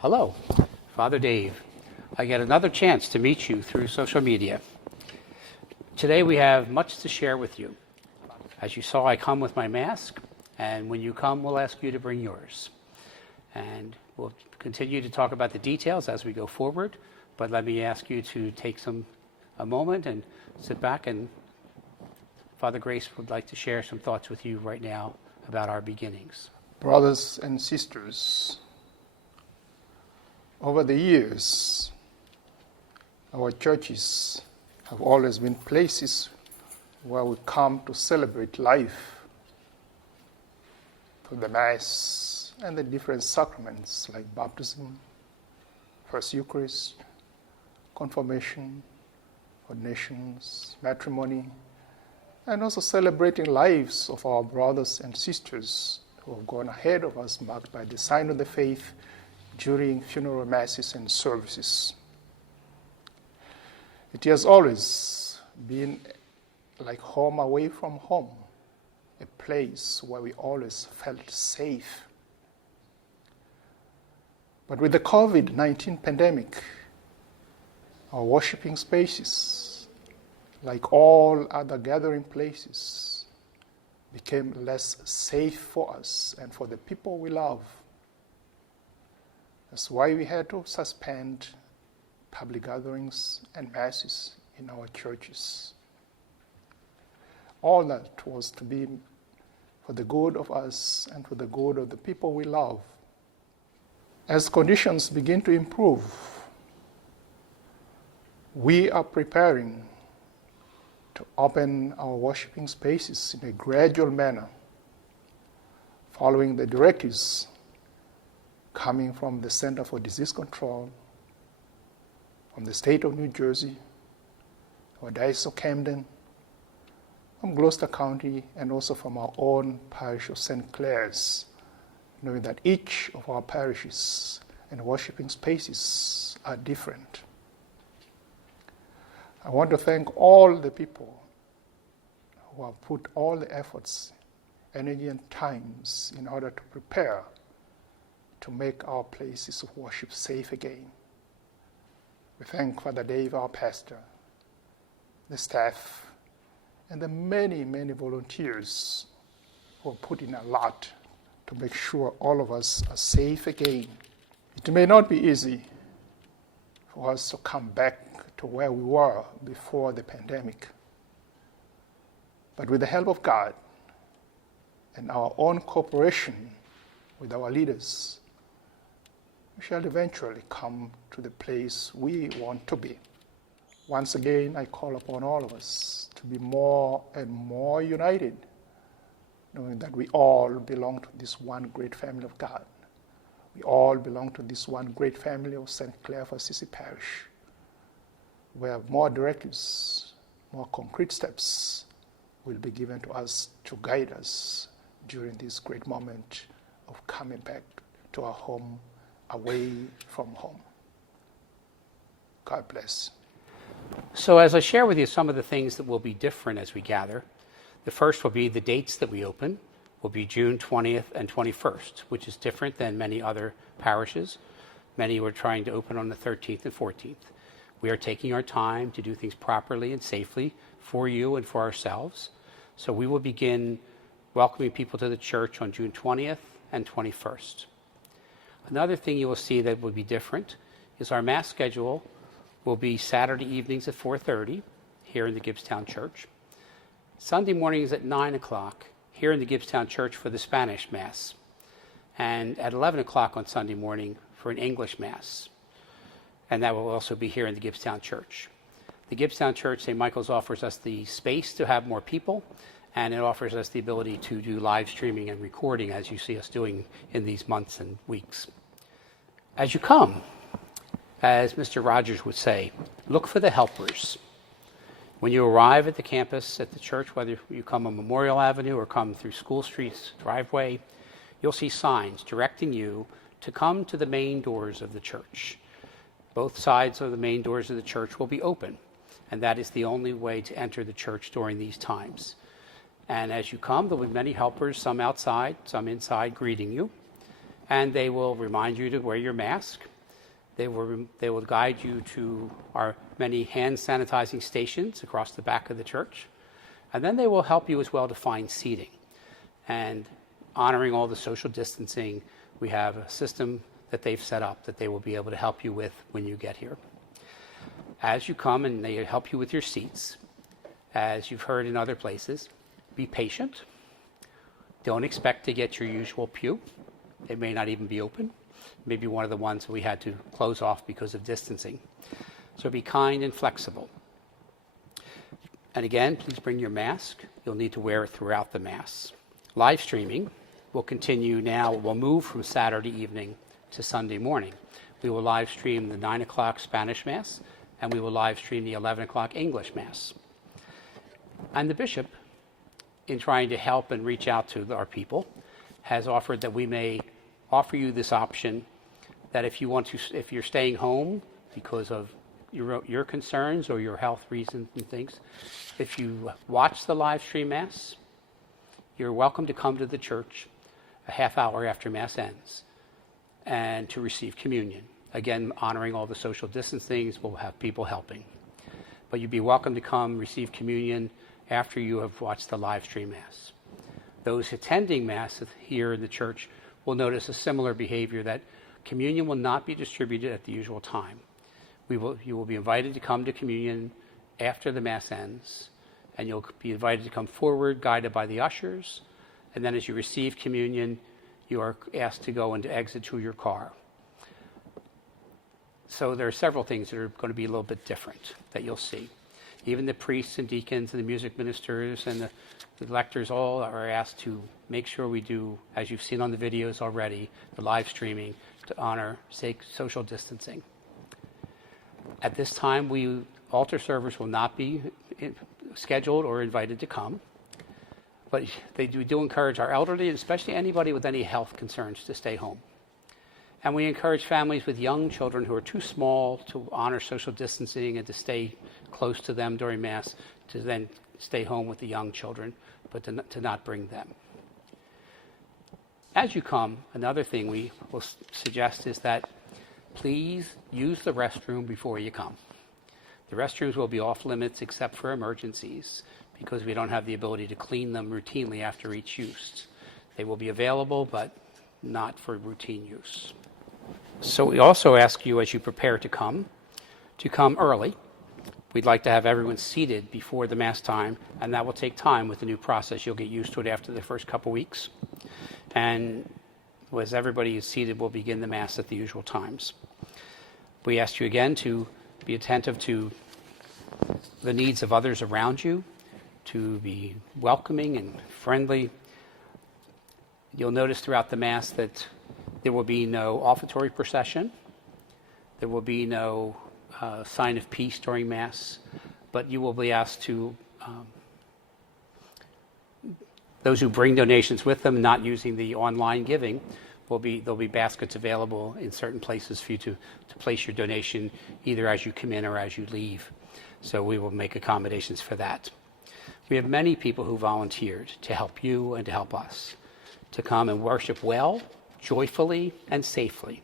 Hello, Father Dave. I get another chance to meet you through social media. Today we have much to share with you. As you saw, I come with my mask, and when you come, we'll ask you to bring yours. And we'll continue to talk about the details as we go forward, but let me ask you to take a moment and sit back, and Father Grace would like to share some thoughts with you right now about our beginnings. Brothers and sisters, over the years, our churches have always been places where we come to celebrate life through the Mass and the different sacraments like baptism, First Eucharist, confirmation, ordinations, matrimony, and also celebrating lives of our brothers and sisters who have gone ahead of us, marked by the sign of the faith during funeral masses and services. It has always been like home away from home, a place where we always felt safe. But with the COVID-19 pandemic, our worshiping spaces, like all other gathering places, became less safe for us and for the people we love. That's why we had to suspend public gatherings and masses in our churches. All that was to be for the good of us and for the good of the people we love. As conditions begin to improve, we are preparing to open our worshiping spaces in a gradual manner, following the directives coming from the Center for Disease Control, from the state of New Jersey, our Diocese of Camden, from Gloucester County, and also from our own parish of St. Clare's, knowing that each of our parishes and worshiping spaces are different. I want to thank all the people who have put all the efforts, energy, and times in order to prepare to make our places of worship safe again. We thank Father Dave, our pastor, the staff, and the many, many volunteers who have put in a lot to make sure all of us are safe again. It may not be easy for us to come back to where we were before the pandemic, but with the help of God and our own cooperation with our leaders, we shall eventually come to the place we want to be. Once again, I call upon all of us to be more and more united, knowing that we all belong to this one great family of God. We all belong to this one great family of St. Clare of Assisi Parish, where more directives, more concrete steps will be given to us to guide us during this great moment of coming back to our home, away from home. God bless. So as I share with you some of the things that will be different as we gather, the first will be the dates that we open will be June 20th and 21st, which is different than many other parishes. Many were trying to open on the 13th and 14th. We are taking our time to do things properly and safely for you and for ourselves. So we will begin welcoming people to the church on June 20th and 21st. Another thing you will see that will be different is our Mass schedule will be Saturday evenings at 4:30 here in the Gibbstown Church. Sunday mornings at 9 o'clock here in the Gibbstown Church for the Spanish Mass, and at 11 o'clock on Sunday morning for an English Mass. And that will also be here in the Gibbstown Church. The Gibbstown Church, St. Michael's, offers us the space to have more people, and it offers us the ability to do live streaming and recording, as you see us doing in these months and weeks. As you come, as Mr. Rogers would say, look for the helpers. When you arrive at the campus, at the church, whether you come on Memorial Avenue or come through School Street's driveway, you'll see signs directing you to come to the main doors of the church. Both sides of the main doors of the church will be open, and that is the only way to enter the church during these times. And as you come, there will be many helpers, some outside, some inside, greeting you. and they will remind you to wear your mask. They will guide you to our many hand sanitizing stations across the back of the church. And then they will help you as well to find seating. And honoring all the social distancing, we have a system that they've set up that they will be able to help you with when you get here. As you come, and they help you with your seats, as you've heard in other places, be patient. Don't expect to get your usual pew. It may not even be open. Maybe one of the ones we had to close off because of distancing. So be kind and flexible. And again, please bring your mask. You'll need to wear it throughout the Mass. Live streaming will continue now. We'll move from Saturday evening to Sunday morning. We will live stream the 9 o'clock Spanish Mass, and we will live stream the 11 o'clock English Mass. And the bishop, in trying to help and reach out to our people, has offered that we may offer you this option that if you're staying home because of your concerns or your health reasons and things, if you watch the live stream Mass, you're welcome to come to the church a half hour after Mass ends and to receive communion. Again, honoring all the social distancing, we'll have people helping. But you'd be welcome to come receive communion after you have watched the live stream Mass. Those attending Mass here in the church will notice a similar behavior, that communion will not be distributed at the usual time. You will be invited to come to communion after the Mass ends, and you'll be invited to come forward, guided by the ushers. And then as you receive communion, you are asked to go and to exit to your car. So there are several things that are going to be a little bit different that you'll see. Even the priests and deacons and the music ministers and the lectors all are asked to make sure we do, as you've seen on the videos already, the live streaming, to honor social distancing. At this time, altar servers will not be scheduled or invited to come, but we do encourage our elderly, and especially anybody with any health concerns, to stay home. And we encourage families with young children who are too small to honor social distancing and to stay close to them during Mass, to then stay home with the young children, but to not bring them. As you come, another thing we will suggest is that please use the restroom before you come. The restrooms will be off limits except for emergencies, because we don't have the ability to clean them routinely after each use. They will be available, but not for routine use. So we also ask you, as you prepare to come early. We'd like to have everyone seated before the Mass time, and that will take time with the new process. You'll get used to it after the first couple weeks. And as everybody is seated, we'll begin the Mass at the usual times. We ask you again to be attentive to the needs of others around you, to be welcoming and friendly. You'll notice throughout the Mass that there will be no offertory procession. There will be no sign of peace during Mass, but you will be asked to, those who bring donations with them, not using the online giving, there'll be baskets available in certain places for you to place your donation, either as you come in or as you leave. So we will make accommodations for that. We have many people who volunteered to help you and to help us, to come and worship well, joyfully, and safely.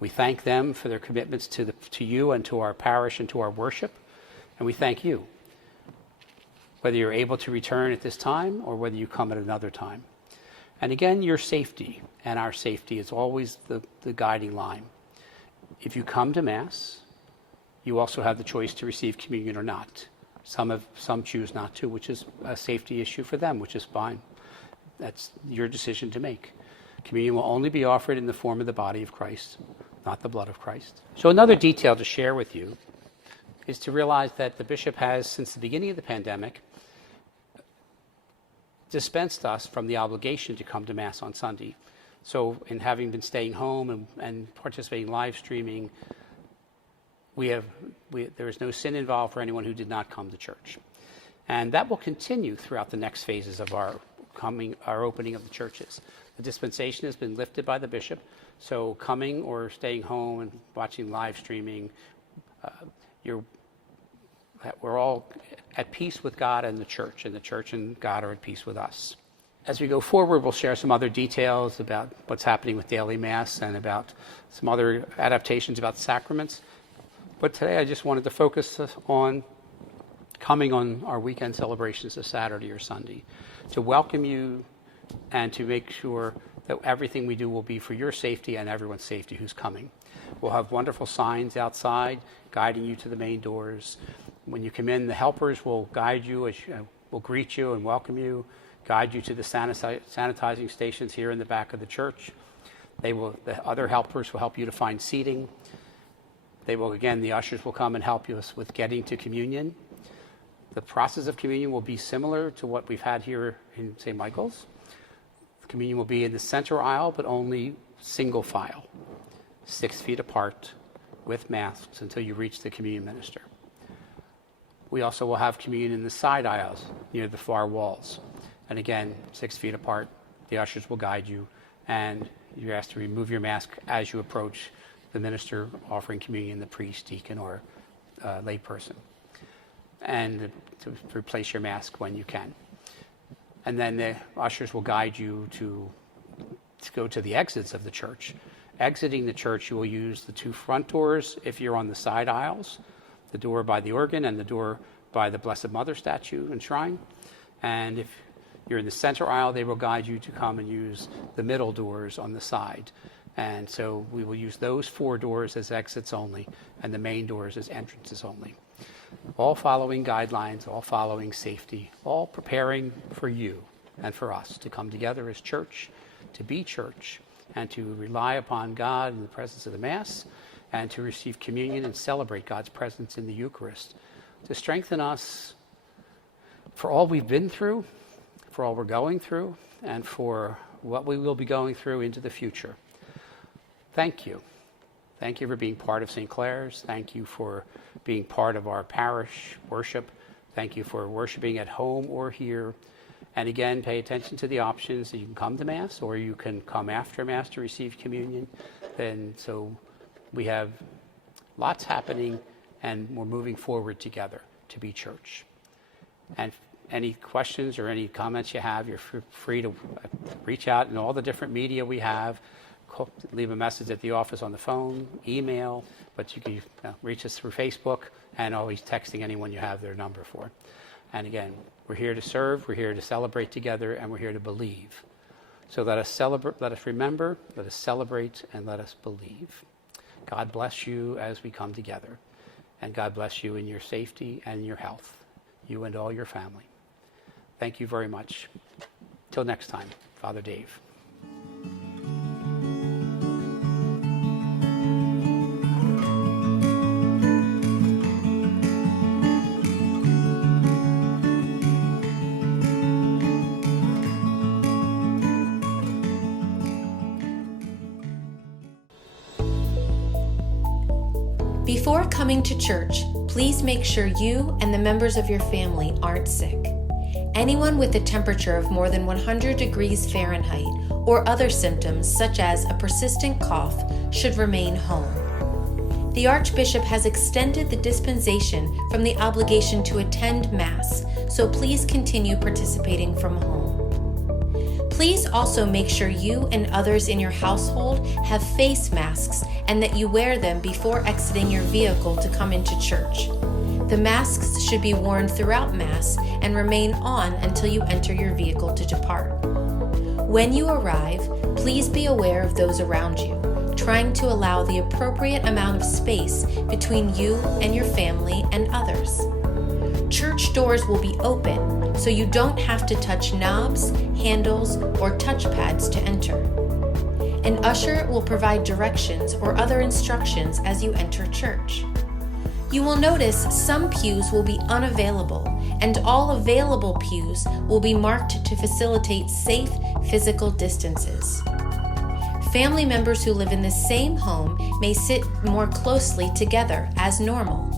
We thank them for their commitments to you and to our parish and to our worship, and we thank you, whether you're able to return at this time or whether you come at another time. And again, your safety and our safety is always the guiding line. If you come to Mass, you also have the choice to receive communion or not. Some choose not to, which is a safety issue for them, which is fine. That's your decision to make. Communion will only be offered in the form of the body of Christ, not the blood of Christ. So another detail to share with you is to realize that the bishop has, since the beginning of the pandemic, dispensed us from the obligation to come to Mass on Sunday. So in having been staying home and participating in live streaming, there is no sin involved for anyone who did not come to church. And that will continue throughout the next phases of our opening of the churches. The dispensation has been lifted by the bishop, so coming or staying home and watching live streaming, we're all at peace with God and the church and God are at peace with us. As we go forward, we'll share some other details about what's happening with daily Mass and about some other adaptations about sacraments. But today I just wanted to focus on coming on our weekend celebrations this Saturday or Sunday, to welcome you and to make sure that everything we do will be for your safety and everyone's safety who's coming. We'll have wonderful signs outside guiding you to the main doors. When you come in, the helpers will guide you, will greet you and welcome you, guide you to the sanitizing stations here in the back of the church. The other helpers will help you to find seating. The ushers will come and help you with getting to communion. The process of communion will be similar to what we've had here in St. Michael's. Communion will be in the center aisle, but only single file, 6 feet apart, with masks until you reach the communion minister. We also will have communion in the side aisles near the far walls. And again, 6 feet apart, the ushers will guide you, and you're asked to remove your mask as you approach the minister offering communion, the priest, deacon, or lay person, and to replace your mask when you can. And then the ushers will guide you to go to the exits of the church. Exiting the church, you will use the 2 front doors if you're on the side aisles, the door by the organ and the door by the Blessed Mother statue and shrine. And if you're in the center aisle, they will guide you to come and use the middle doors on the side. And so we will use those 4 doors as exits only and the main doors as entrances only. All following guidelines, all following safety, all preparing for you and for us to come together as church, to be church, and to rely upon God in the presence of the Mass, and to receive communion and celebrate God's presence in the Eucharist, to strengthen us for all we've been through, for all we're going through, and for what we will be going through into the future. Thank you. Thank you for being part of St. Clare's. Thank you for being part of our parish worship. Thank you for worshiping at home or here. And again, pay attention to the options. You can come to Mass or you can come after Mass to receive communion. And so we have lots happening and we're moving forward together to be church. And any questions or any comments you have, you're free to reach out in all the different media we have. Leave a message at the office on the phone, email, but you can reach us through Facebook and always texting anyone you have their number for. And again, we're here to serve, we're here to celebrate together, and we're here to believe. So let us celebrate, let us remember, let us celebrate, and let us believe. God bless you as we come together. And God bless you in your safety and your health, you and all your family. Thank you very much. Till next time, Father Dave. Before coming to church, please make sure you and the members of your family aren't sick. Anyone with a temperature of more than 100 degrees Fahrenheit or other symptoms such as a persistent cough should remain home. The Archbishop has extended the dispensation from the obligation to attend Mass, so please continue participating from home. Please also make sure you and others in your household have face masks and that you wear them before exiting your vehicle to come into church. The masks should be worn throughout Mass and remain on until you enter your vehicle to depart. When you arrive, please be aware of those around you, trying to allow the appropriate amount of space between you and your family and others. Church doors will be open, so you don't have to touch knobs, handles, or touchpads to enter. An usher will provide directions or other instructions as you enter church. You will notice some pews will be unavailable, and all available pews will be marked to facilitate safe physical distances. Family members who live in the same home may sit more closely together as normal.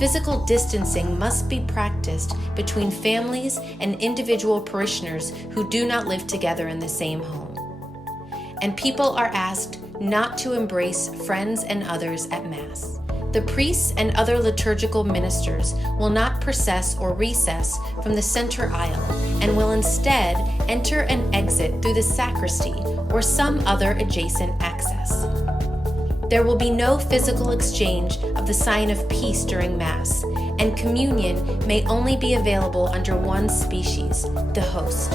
Physical distancing must be practiced between families and individual parishioners who do not live together in the same home. And people are asked not to embrace friends and others at Mass. The priests and other liturgical ministers will not process or recess from the center aisle and will instead enter and exit through the sacristy or some other adjacent access. There will be no physical exchange of the sign of peace during Mass, and communion may only be available under one species, the host.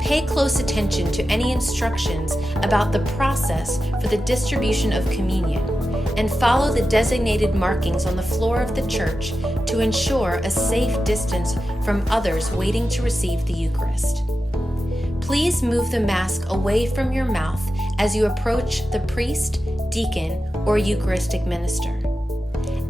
Pay close attention to any instructions about the process for the distribution of communion, and follow the designated markings on the floor of the church to ensure a safe distance from others waiting to receive the Eucharist. Please move the mask away from your mouth as you approach the priest, deacon, or Eucharistic minister.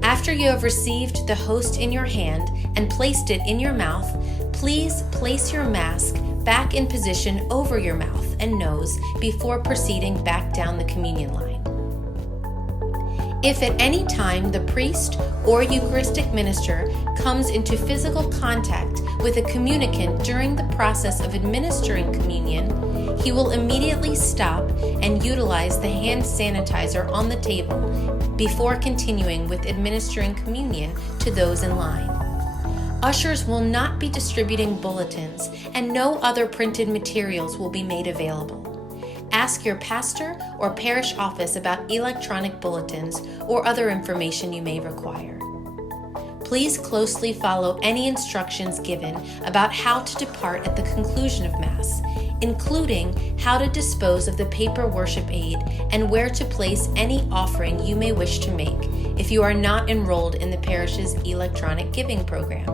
After you have received the host in your hand and placed it in your mouth, please place your mask back in position over your mouth and nose before proceeding back down the communion line. If at any time the priest or Eucharistic minister comes into physical contact with a communicant during the process of administering communion, he will immediately stop and utilize the hand sanitizer on the table before continuing with administering communion to those in line. Ushers will not be distributing bulletins, and no other printed materials will be made available. Ask your pastor or parish office about electronic bulletins or other information you may require. Please closely follow any instructions given about how to depart at the conclusion of Mass, including how to dispose of the paper worship aid and where to place any offering you may wish to make if you are not enrolled in the parish's electronic giving program.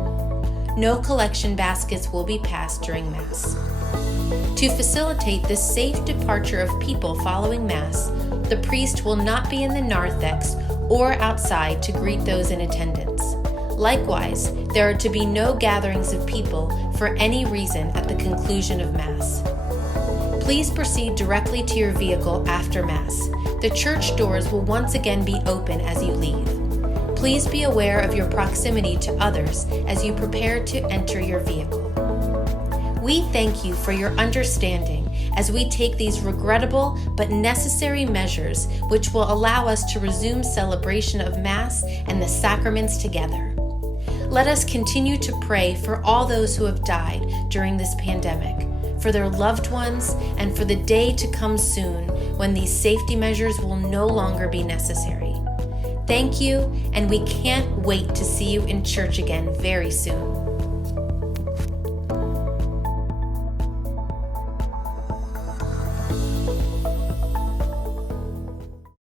No collection baskets will be passed during Mass. To facilitate the safe departure of people following Mass, the priest will not be in the narthex or outside to greet those in attendance. Likewise, there are to be no gatherings of people for any reason at the conclusion of Mass. Please proceed directly to your vehicle after Mass. The church doors will once again be open as you leave. Please be aware of your proximity to others as you prepare to enter your vehicle. We thank you for your understanding as we take these regrettable but necessary measures which will allow us to resume celebration of Mass and the sacraments together. Let us continue to pray for all those who have died during this pandemic, for their loved ones, and for the day to come soon when these safety measures will no longer be necessary. Thank you, and we can't wait to see you in church again very soon.